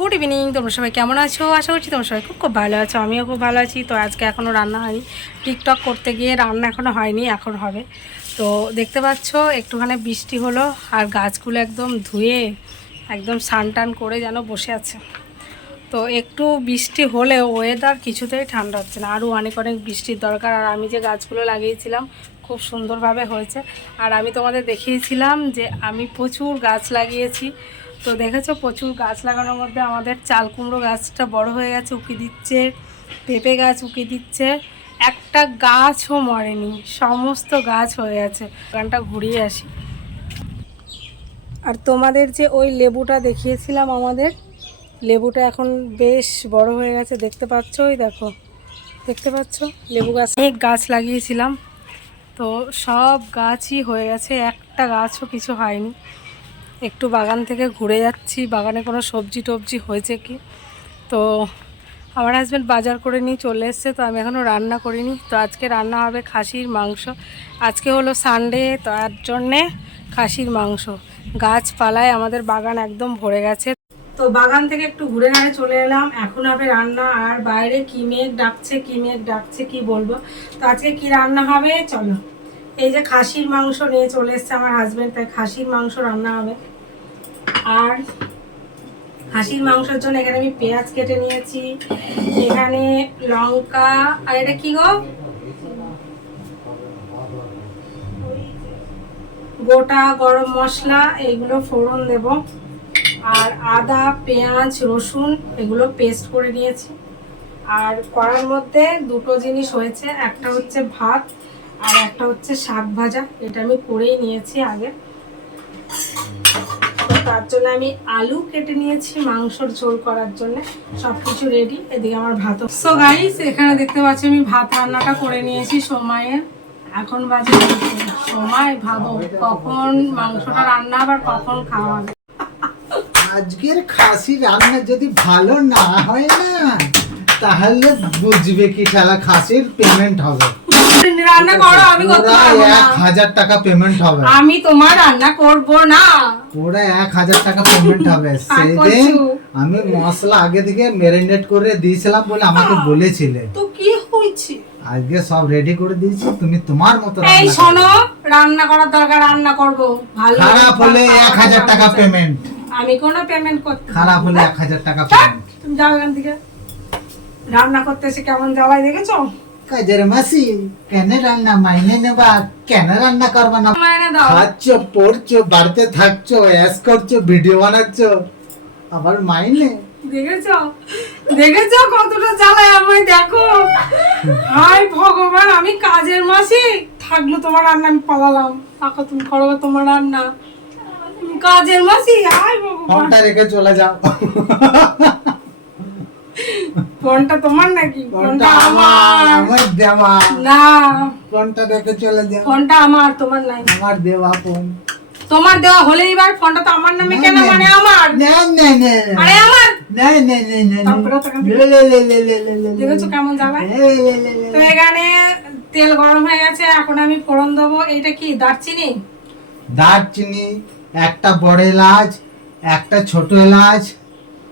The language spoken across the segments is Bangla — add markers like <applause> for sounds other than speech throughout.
গুড ইভিনিং তোমরা সবাই কেমন আছো? আশা করছি তোমরা সবাই খুব খুব ভালো আছো, আমিও খুব ভালো আছি। তো আজকে এখনও রান্না হয়নি। টিকটক করতে গিয়ে রান্না এখনও হয়নি, এখন হবে। তো দেখতে পাচ্ছ, একটুখানি বৃষ্টি হলো আর গাছগুলো একদম ধুয়ে, একদম সান টান করে যেন বসে আছে। তো একটু বৃষ্টি হলে ওয়েদার কিছুতেই ঠান্ডা হচ্ছে না। আরও অনেক অনেক বৃষ্টির দরকার। আর আমি যে গাছগুলো লাগিয়েছিলাম, খুব সুন্দরভাবে হয়েছে। আর আমি তোমাদের দেখিয়েছিলাম যে আমি প্রচুর গাছ লাগিয়েছি। তো দেখেছ প্রচুর গাছ লাগানোর মধ্যে আমাদের চাল কুমড়ো গাছটা বড় হয়ে গেছে, উকি দিচ্ছে, পেঁপে গাছ উকি দিচ্ছে। একটা গাছও মরেনি, সমস্ত গাছ হয়ে গেছে গানটা ঘুরিয়ে আসি। আর তোমাদের যে ওই লেবুটা দেখিয়েছিলাম আমাদের, লেবুটা এখন বেশ বড় হয়ে গেছে, দেখতে পাচ্ছ? ওই দেখো, দেখতে পাচ্ছ? লেবু গাছ অনেক গাছ লাগিয়েছিলাম। তো সব গাছই হয়ে গেছে, একটা গাছও কিছু হয়নি। একটু বাগান থেকে ঘুরে যাচ্ছি। বাগানে কোনো সবজি টবজি হয়েছে কি? তো আমার হাজব্যান্ড বাজার করে নিয়ে চলে এসছে, তো আমি এখনও রান্না করিনি। তো আজকে রান্না হবে খাসির মাংস। আজকে হলো সানডে তার জন্যে খাসির মাংস। গাছপালায় আমাদের বাগান একদম ভরে গেছে। তো বাগান থেকে একটু ঘুরে ঘাড়ে চলে এলাম। এখন হবে রান্না। আর বাইরে কি মেঘ ডাকছে, কি মেঘ ডাকছে, কি বলব? তো আজকে কি রান্না হবে? চলো। এই যে খাসির মাংস নিয়ে চলে এসছে আমার হাজবেন্ড তাই খাসির মাংস রান্না হবে। আর খাসির মাংসের জন্য এখানে আমি পেঁয়াজ কেটে নিয়েছি। এখানে লঙ্কা, আর এটা কি গো? গোটা গরম মশলা এইগুলো ফোড়ন দেব। আর আদা, পেঁয়াজ, রসুন, এগুলো পেস্ট করে নিয়েছি। আর করার মধ্যে দুটো জিনিস হয়েছে, একটা হচ্ছে ভাত আর একটা হচ্ছে শাক ভাজা। এটা আমি করেই নিয়েছি আগে। তার জন্য আমি আলু কেটে নিয়েছি, মাংসর ঝোল করার জন্য। সব কিছু রেডি এদিকে আমার ভাত। সো গাইস এখানে দেখতে পাচ্ছি আমি ভাত রান্নাটা করে নিয়েছি সময়ে এখন বাজে <laughs> সময়, ভাবো কখন মাংসটা রান্না আবার কখন খাওয়া আজকের খাসি রান্না যদি ভালো না হয় না, তাহলে বুঝবে কি খেলা খাসির পেমেন্ট হবে। রান্না করো আমি করতে পারব না। টাকা পেমেন্ট হবে। আমি তোমার রান্না করব না। পুরা টাকা পেমেন্ট হবে। আর সেই দিন আমি মশলা আগে থেকে ম্যারিনেট করে দিয়েছিলাম বলে আমাকে বলেছিলে। তো কি হয়েছে? আজকে সব রেডি করে দিয়েছি তুমি তোমার মতো এই শোনো রান্না করার দরকার রান্না করব। ভালো খারাপ হলে এক হাজার টাকা পেমেন্ট আমি কোনো পেমেন্ট করতে খারাপ হলে এক হাজার টাকা পেমেন্ট তুমি যাও এখান থেকে। রান্না করতে এসে কেমন জ্বালাই দেখেছ? কাজের মাসি কেন রান্না মাইনে নেবা কেন রান্না করবা না? মাইনে দাও। খাচ্ছ পড়ছো বাড়িতে থাকছো অ্যাস করছ ভিডিও বানাচ্ছ আবার মাইনে? দেখেছ? দেখেছ কতটা জ্বালায় আমায়? দেখো। হাই ভগবান আমি কাজের মাসি। থাকল তোমার রান্না আমি পালালাম। তাকে তুমি করো তোমার রান্না। কাজের মাসি হাই ভগবান। ফোনটা রেখে চলে যাও। তোমার নাকি? আমার আমার। দেওয়া। না। চলে আমার তোমার নাই। আমার দেওয়া তোমার দেওয়া হলে এবার ফোনটা তো আমার নামে কেন? মানে আমার। না না না আরে আমার। না না না না দেখেছ কেমন যাবে তো এখানে তেল গরম হয়ে গেছে এখন আমি ফোড়ন দেবো। এটা কি দারচিনি? দারচিনি একটা বড় এলাচ একটা ছোট এলাচ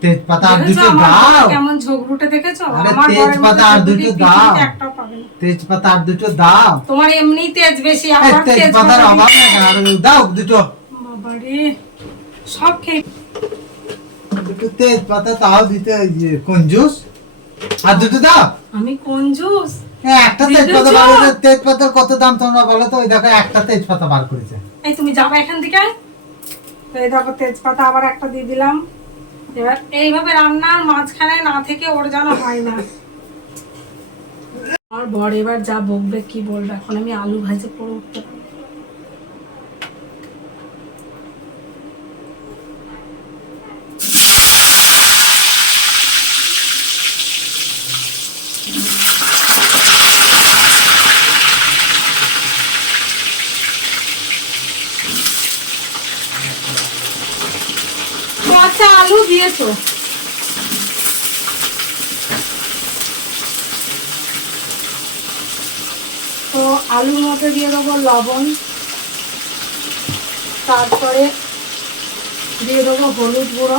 তেজপাতা আর দুটো দাও। কেমন দেখেছ? আমার তেজপাতা আর দুটো দাও। না। তেজপাতা আর দুটো দাও। তোমার এমনি তেজ বেশি আবার তেজপাতার অভাব নেই আর দাও দুটো। বাবারে সব খেয়ে দুটো তেজপাতা তাও দিতে কঞ্জুস। আর দুটো দাও। আমি কঞ্জুস। হ্যাঁ, একটা তেজপাতা বার করেছে তেজপাতার কত দাম তোমরা বলো তো? ওই দেখো একটা তেজপাতা বার করেছে। এই তুমি যাবে এখান থেকে? তো এই দেখো তেজপাতা আবার একটা দিয়ে দিলাম। এবার এইভাবে রান্নার মাঝখানে না থেকে ওর যেন হয় না আমার বর এবার যা বকবে কি বলবে এখন আমি আলু ভাজে পড়ে উঠতে। তো তো আলুর মধ্যে দিয়ে দেবো লবণ। তারপরে দিয়ে দেবো হলুদ গুঁড়ো।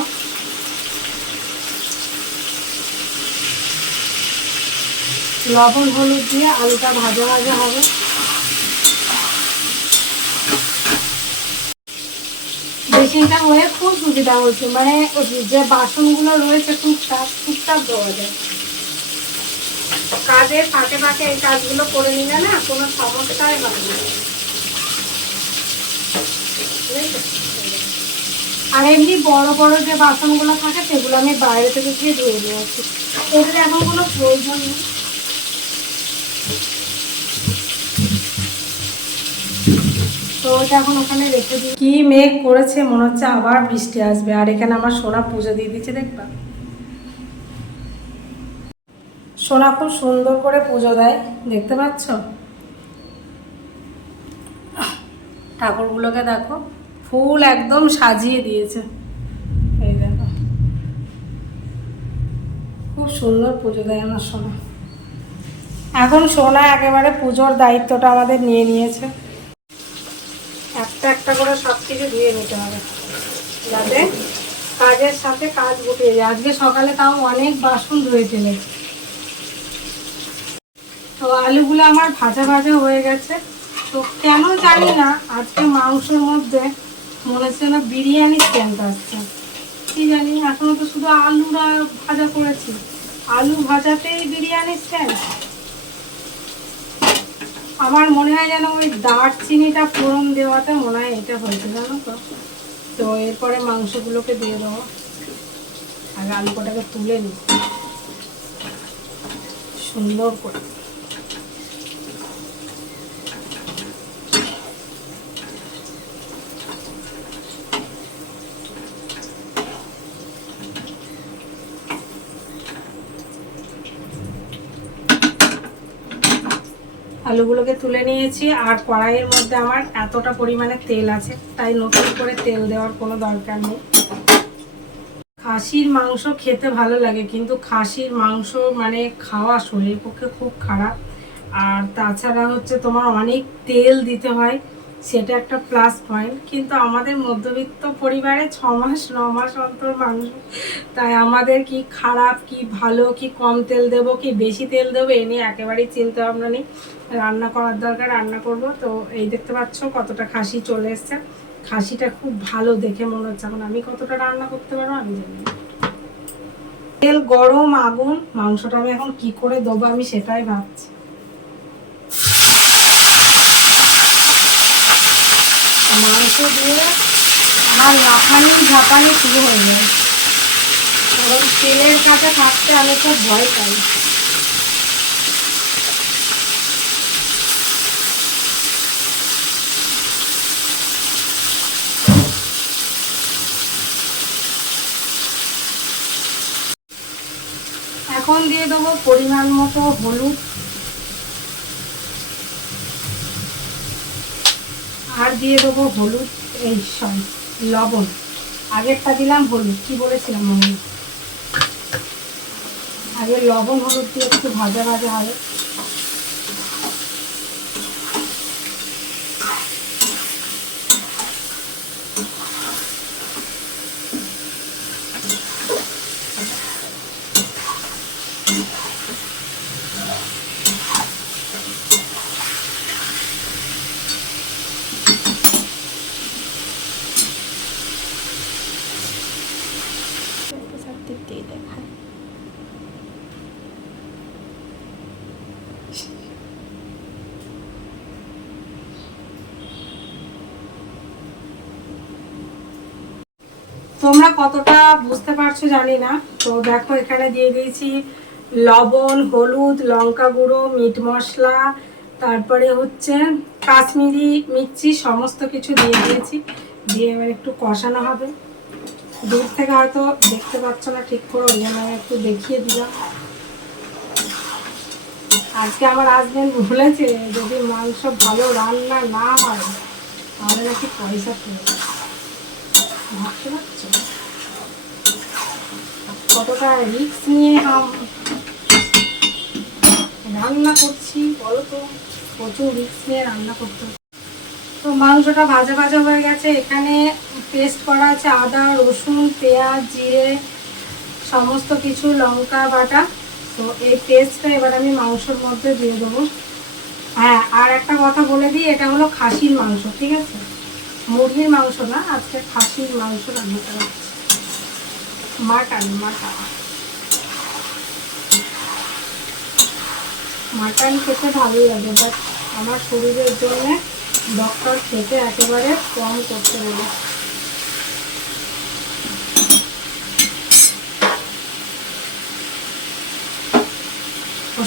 লবণ হলুদ দিয়ে আলুটা ভাজা ভাজা হবে। বেসিনটা হয়ে খুব সুবিধা হচ্ছে। মানে যে বাসনগুলো রয়েছে টুকটাক টুকটাক দেওয়া যায়। কাজের ফাঁকে ফাঁকে এই কাজগুলো করে নিলে না কোনো সমস্যাই হবে না। আর এমনি বড় বড় যে বাসনগুলো থাকে, সেগুলো আমি বাইরে থেকে গিয়ে ধুয়ে নিয়েছি এগুলো এখন কোনো প্রয়োজন নেই। তো ওটা এখন ওখানে রেখে দিই। কি মেঘ করেছে, মনে হচ্ছে আবার বৃষ্টি আসবে। আর এখানে আমার সোনা পুজো দিয়ে দিচ্ছে দেখবা। সোনা খুব সুন্দর করে পুজো দেয়, দেখতে পাচ্ছ? ঠাকুরগুলোকে দেখো, ফুল একদম সাজিয়ে দিয়েছে। এই দেখো। খুব সুন্দর পুজো দেয় আমার সোনা। এখন সোনা একেবারে পুজোর দায়িত্বটা আমাদের নিয়ে নিয়েছে। একটা করে সব কিছু ধুয়ে নিতে হবে। যাতে কাজের সাথে কাজ গুটিয়ে যায়। আজকে সকালে তাও অনেক বাসন ধুয়ে ফেলে তো আলুগুলো আমার ভাজা ভাজা হয়ে গেছে। তো কেন জানি না, আজকে মাংসের মধ্যে মনে হচ্ছে না বিরিয়ানি স্ট্যান্ড আসছে। কি জানি, এখনও তো শুধু আলুরা ভাজা করেছি। আলু ভাজাতেই বিরিয়ানি সেন্ট আমার মনে হয় যেন ওই দারচিনিটা ফোড়ন দেওয়াতে মনে হয় এটা হয়েছে, জানো তো? তো এরপরে মাংসগুলোকে দিয়ে দেবো। আর আলু কটাকে তুলে নিচ্ছি। সুন্দর করে। আলুগুলোকে তুলে নিয়েছি আর কড়াইয়ের মধ্যে আমার এতটা পরিমাণে তেল আছে, তাই নতুন করে তেল দেওয়ার কোনো দরকার নেই। খাসির মাংস খেতে ভালো লাগে, কিন্তু খাসির মাংস মানে খাওয়া শরীরের পক্ষে খুব খারাপ। আর তাছাড়া হচ্ছে তোমার অনেক তেল দিতে হয় সেটা একটা প্লাস পয়েন্ট কিন্তু আমাদের মধ্যবিত্ত পরিবারে ছ মাস, ন মাস অন্তর মাংস তাই আমাদের কি খারাপ, কি ভালো, কি কম তেল দেবো, কি বেশি তেল দেবো, এ নিয়ে একেবারেই চিন্তা ভাবনা নেই। রান্না করার দরকার, রান্না করব। তো এই দেখতে পাচ্ছ কতটা খাসি চলে এসছে। খাসিটা খুব ভালো দেখে মনে হচ্ছে। এখন আমি কতটা রান্না করতে পারব, আমি জানি। তেল গরম, আগুন, মাংসটা আমি এখন কি করে দেবো আমি সেটাই ভাবছি। মাংস দিয়ে আমার লাফানি, ঝাপানি শুরু হয়ে যায়। এবং তেলের কাছে থাকতে আমি খুব ভয় পাই। এখন দিয়ে দেবো পরিমাণ মতো হলুদ। আর দিয়ে দেবো হলুদ, এই সব লবণ। আগেরটা দিলাম হলুদ, কি বলেছিলাম আমি আগে লবণ, হলুদ দিয়ে একটু ভাজা ভাজা হবে। তোমরা কতটা বুঝতে পারছ জানি না। তো দেখো, এখানে দিয়ে দিয়েছি লবণ, হলুদ, লঙ্কা গুঁড়ো, মিট মশলা, তারপরে হচ্ছে কাশ্মীরি মির্চি, সমস্ত কিছু দিয়ে দিয়েছি। দিয়ে এবার একটু কষানো হবে। দূর থেকে হয়তো দেখতে পাচ্ছ না ঠিক করে, ওই জন্য একটু দেখিয়ে দিলাম। আজকে আমার হাজবেন্ড বলেছে, যদি মাংস ভালো রান্না না হয়, তাহলে নাকি পয়সা পেয়ে। ভাবতে পারছ? কতটা রিক্স নিয়ে রান্না করছি বলো তো প্রচুর রিক্স নিয়ে রান্না করতে তো মাংসটা ভাজা ভাজা হয়ে গেছে। এখানে পেস্ট করা আছে আদা, রসুন, পেঁয়াজ, জিরে, সমস্ত কিছু, লঙ্কা, বাটা। তো এই পেস্টটা এবার আমি মাংসের মধ্যে দিয়ে দেবো। হ্যাঁ আর একটা কথা বলে দিই, এটা হলো খাসির মাংস, ঠিক আছে? মুরগির মাংস না, আজকে খাসির মাংস রান্না করা মাটন মাটন মাটন খেতে ভালোই লাগে বাট আমার শরীরের জন্য ডক্টর খেতে একেবারে কম করতে বলে।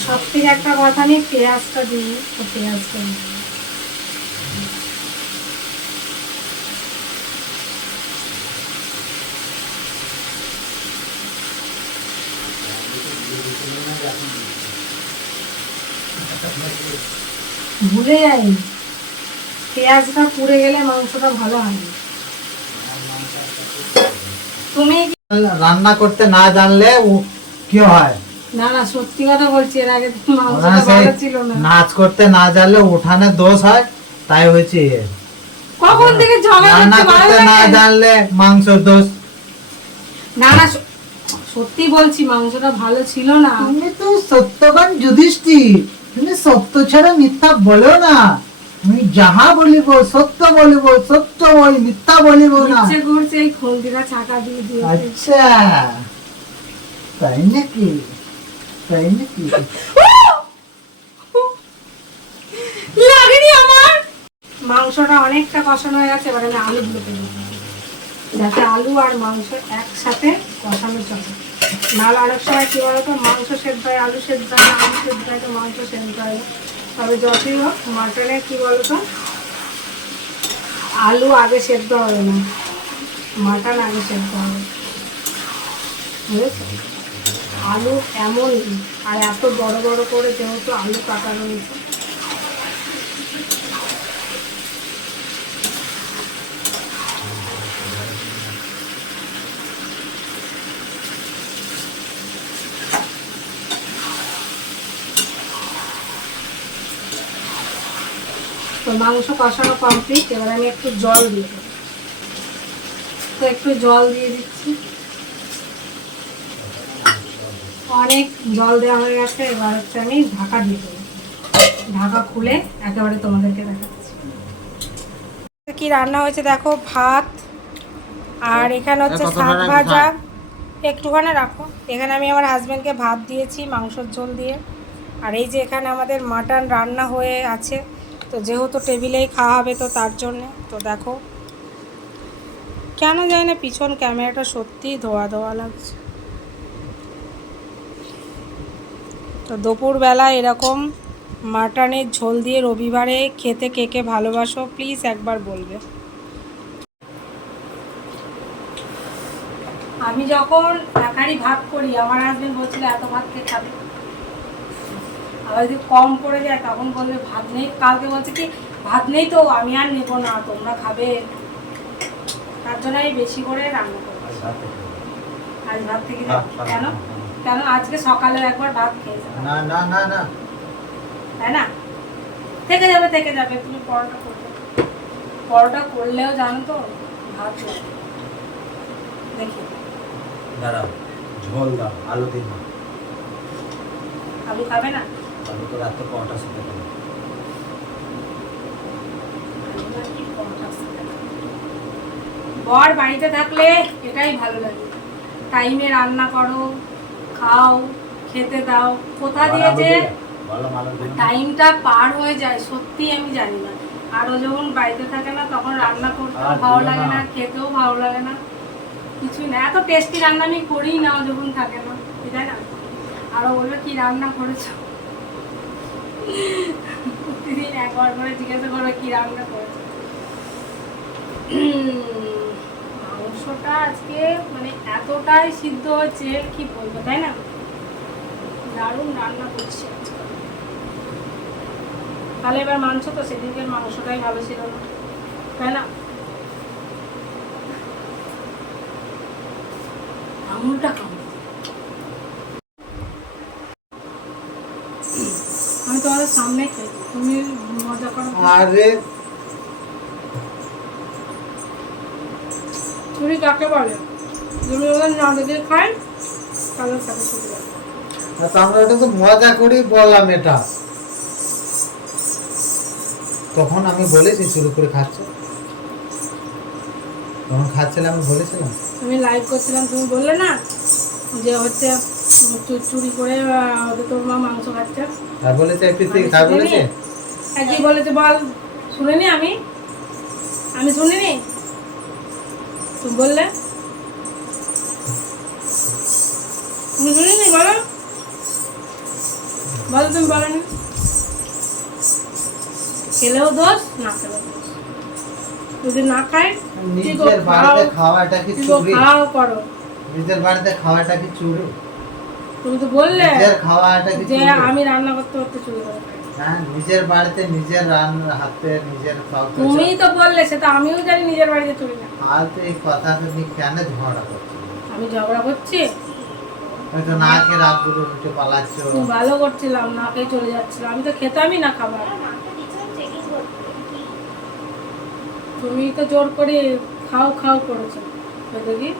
সব থেকে একটা কথা আমি পেঁয়াজটা দিই পেঁয়াজটা দিই ভুলে যাইনি পেঁয়াজটা পুড়ে গেলে মাংসটা ভালো হয় তুমি রান্না করতে না জানলে কি হয়? না না সত্যি কথা বলছি এর আগে মাংসটা ভালো ছিল না। নাচ করতে না জানলে উঠানে দোষ হয় তাই হয়েছে। কখন থেকে ঝগড়া রান্না করতে না জানলে মাংস দোষ। না না সত্যি বলছি মাংসটা ভালো ছিল না। তুমি তো সত্যবান যুধিষ্ঠির। তুমি সত্য ছাড়া মিথ্যা বলো না। আমি যাহা বলিব সত্য বলিব সত্য বলি মিথ্যা বলিব না। ইচ্ছে এই খন্তিটা ছাকা দিয়ে দিয়ে আচ্ছা। তাই নাকি? তাই নাকি? লাগেনি আমার? মাংসটা অনেকটা কষানো হয়ে গেছে এবার আমি আলুগুলো যাতে আলু আর মাংস একসাথে কষানো চলে। নাহলে অনেক সময় কী বলতো? মাংস সেদ্ধ হয়, আলু সেদ্ধ হয় আলু সেদ্ধ হয়, তো মাংস সেদ্ধ হয়। তবে যতই হোক, মাটনে কী বলতো? আলু আগে সেদ্ধ হবে না। মাটন আগে সেদ্ধ হবে। বুঝেছ? আলু এমন আর এত বড় বড় করে যেহেতু আলু কাটা রয়েছে তো মাংস কষানো কমপ্লিট এবার আমি একটু জল দিয়ে দেবো। তো একটু জল দিয়ে দিচ্ছি। অনেক জল দেওয়া হয়ে গেছে এবার হচ্ছে আমি ঢাকা দিয়ে দেবো। ঢাকা খুলে একেবারে তোমাদেরকে দেখাচ্ছি। কি রান্না হয়েছে দেখো ভাত আর এখানে হচ্ছে শাক ভাজা? একটুখানি রাখো। এখানে আমি আমার হাজব্যান্ডকে ভাত দিয়েছি মাংসর ঝোল দিয়ে। আর এই যে এখানে আমাদের মাটন রান্না হয়ে আছে। তো যেহেতু টেবিলেই খাওয়া হবে তো তার জন্যে, তো দেখো। কেন যায় না পিছন ক্যামেরাটা সত্যিই ধোয়া ধোয়া লাগছে। তো দুপুরবেলা এরকম মাটনের ঝোল দিয়ে রবিবারে খেতে কে কে ভালোবাসো প্লিজ একবার বলবে। আমি যখন একারই ভাত করি, আমার হাজবেন্ড বলছিল, এত ভাত কে খাবে? আবার যদি কম পড়ে যায় তখন বলবে ভাত নেই। কালকে বলছে কি ভাত নেই তো আমি আর নেব না তোমরা খাবে। তার জন্য আমি বেশি করে রান্না করব আজ ভাত থেকে ভাত, কেন? কেন? আজকে সকালে একবার ভাত খেয়েছে না না না না। তাই না? থেকে যাবে থেকে যাবে। তুমি পরোটা করবে। পরোটা করলেও জানো তো ভাত দেখি। দাঁড়াও ঝোল দাও আলু দিন আলু খাবে না? আলু তো রাত্রে পরোটা সাথে খাব। আলু আর কি পরোটার সাথে খাবে। বর বাড়িতে থাকলে এটাই ভালো লাগে। টাইমে রান্না করো খাও খেতে দাও। কোথা দিয়ে যে ভালো ভালো দিন টাইমটা পার হয়ে যায় সত্যি আমি জানি না। আর যখন বাড়িতে থাকে না তখন রান্না করতেও ভালো লাগে না। খেতেও ভালো লাগে না। কিছুই না এত টেস্টি রান্না আমি করি না যখন থাকে না। তাই না। আরও বলবে কি রান্না করেছ? প্রতিদিন রান্না করেছ। মানে তাহলে এবার মাংস তো, সেদিনকের মাংসটাই ভালো ছিল না, তাই না? আঙুলটা কামড় আমি তোমাদের সামনে খাই তুমি মজা করো আরে চুরি কাকে বলে? তুমি ওদের না দেখে খাই তাদের সাথে সুবিধা তো আমরা এটা তো মজা করেই বললাম এটা। তখন আমি বলেছি চুরি করে খাচ্ছ। তখন খাচ্ছিলাম আমি বলেছিলাম। তুমি লাইভ করছিলাম তুমি বললে না যে হচ্ছে চুরি করে ওদের তোর মা মাংস খাচ্ছে। তাই বলেছে আমি বলেছে? বলেছে বল শুনিনি আমি? আমি শুনিনি? তুমি বললে? তুমি শুনিনি? বলো। বলো তুমি বলেনি খেলেও দোষ না খেলেও দোষ। যদি না খায় নিজের বাড়িতে খাওয়াটা কি চুরি? খাও করো। নিজের বাড়িতে খাওয়াটা কি চুরি? তুমি তো বললে নিজের খাওয়াটা কি যে আমি রান্না করতে করতে চুরি করে। হ্যাঁ নিজের বাড়িতে নিজের রান্নার হাতে নিজের খাওয়া তুমিই তো বললে সেটা আমিও জানি নিজের বাড়িতে চুরি না। এই কথা তুমি কেন ঝগড়া করছ? আমি ঝগড়া করছি? হয়তো না খেয়ে রাতগুলো উঠে পালাচ্ছ। ভালো করছিলাম না খেয়ে চলে যাচ্ছিলাম। আমি তো খেতামই না খাবার। তুমি তো জোর করে খাও খাও করেছ। দেখি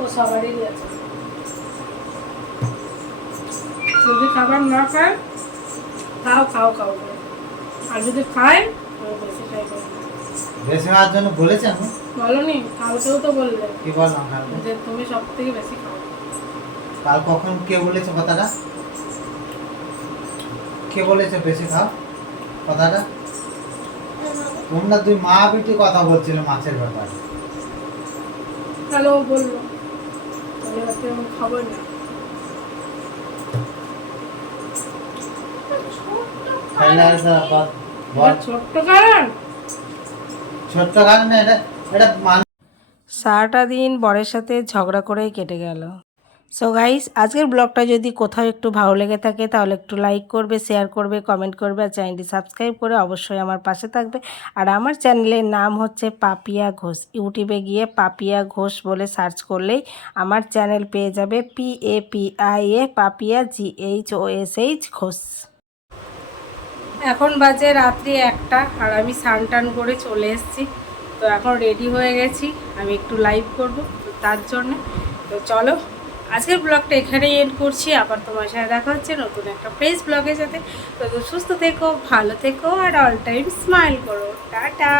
ও সবারই আছে। যদি খাবার না খায় খাও খাও খাও। আর যদি খায় তো বেশি খাই বেশি হওয়ার জন্য বলেছে আমি বলনি কালকেও তো বললে। কি বললাম কালকে? যে তুমি সব থেকে বেশি খাও। কাল কখন কে বলেছে কথাটা? কে বলেছে বেশি খাও কথাটা? তোমরা দুই মা বেটি কথা বলছিলে মাছের ব্যাপারে। তাহলে ও বলল। তাহলে আমি না তাহলে আর এটা বল- বল আমার ছোট্ট কারণ ছোট্ট কারণে এটা এটা সারাটা দিন বরের সাথে ঝগড়া করেই কেটে গেল। সো গাইস আজকের ব্লগটা যদি কোথাও একটু ভালো লেগে থাকে তাহলে একটু লাইক করবে শেয়ার করবে কমেন্ট করবে আর চ্যানেলটি সাবস্ক্রাইব করে অবশ্যই আমার পাশে থাকবে। আর আমার চ্যানেলের নাম হচ্ছে পাপিয়া ঘোষ। ইউটিউবে গিয়ে পাপিয়া ঘোষ বলে সার্চ করলেই আমার চ্যানেল পেয়ে যাবে P A P I A Papia G H O S H Ghosh. এখন বাজে রাত্রি একটা আর আমি স্নান টান করে চলে এসেছি। তো এখন রেডি হয়ে গেছি। আমি একটু লাইভ করব তার জন্য। তো চলো, আজকের ব্লগটা এখানেই এন্ড করছি। আবার তোমার সাথে দেখা হচ্ছে নতুন একটা ফ্রেশ ব্লগের সাথে। তো সুস্থ থেকো, ভালো থেকো, আর অল টাইম স্মাইল করো। টাটা!